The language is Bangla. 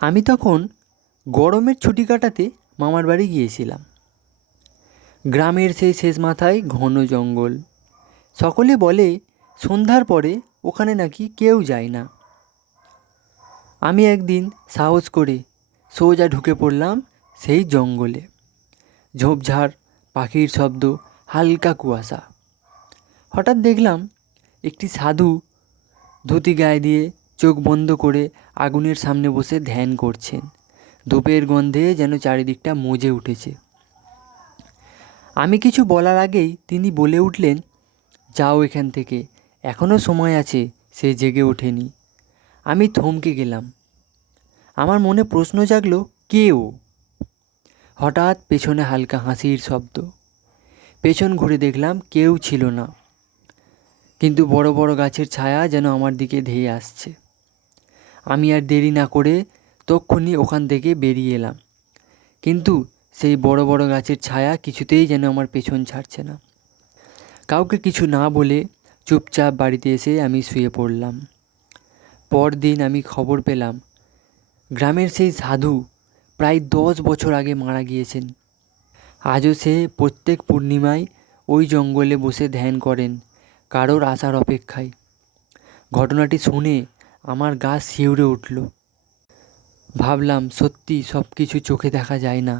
আমি তখন গরমের ছুটি কাটাতে মামার বাড়ি গিয়েছিলাম। গ্রামের সেই শেষ মাথায় ঘন জঙ্গল। সকলে বলে সন্ধ্যার পরে ওখানে নাকি কেউ যায় না। আমি একদিন সাহস করে সোজা ঢুকে পড়লাম সেই জঙ্গলে। ঝোপঝাড়, পাখির শব্দ, হালকা কুয়াশা। হঠাৎ দেখলাম একটি সাধু ধুতি গায়ে দিয়ে চোখ বন্ধ করে আগুনের সামনে বসে ধ্যান করছেন। ধূপের গন্ধে যেন চারিদিকটা মজে উঠেছে। আমি কিছু বলার আগেই তিনি বলে উঠলেন, যাও এখান থেকে, এখনও সময় আছে, সে জেগে ওঠেনি। আমি থমকে গেলাম। আমার মনে প্রশ্ন জাগলো, কে ও? হঠাৎ পেছনে হালকা হাসির শব্দ। পেছন ঘুরে দেখলাম কেউ ছিল না, কিন্তু বড় বড় গাছের ছায়া যেন আমার দিকে ধেয়ে আসছে। আমি আর দেরি না করে তক্ষুনি ওখান থেকে বেরিয়ে এলাম, কিন্তু সেই বড় বড় গাছের ছায়া কিছুতেই যেন আমার পেছন ছাড়ছে না। কাউকে কিছু না বলে চুপচাপ বাড়িতে এসে আমি শুয়ে পড়লাম। পরদিন আমি খবর পেলাম গ্রামের সেই সাধু প্রায় 10 বছর আগে মারা গিয়েছেন। আজও সে প্রত্যেক পূর্ণিমায় ওই জঙ্গলে বসে ধ্যান করেন, কারোর আসার অপেক্ষায়। ঘটনাটি শুনে আমার গা শিউরে উঠল। ভাবলাম, সত্যি সব কিছু চোখে দেখা যায় না,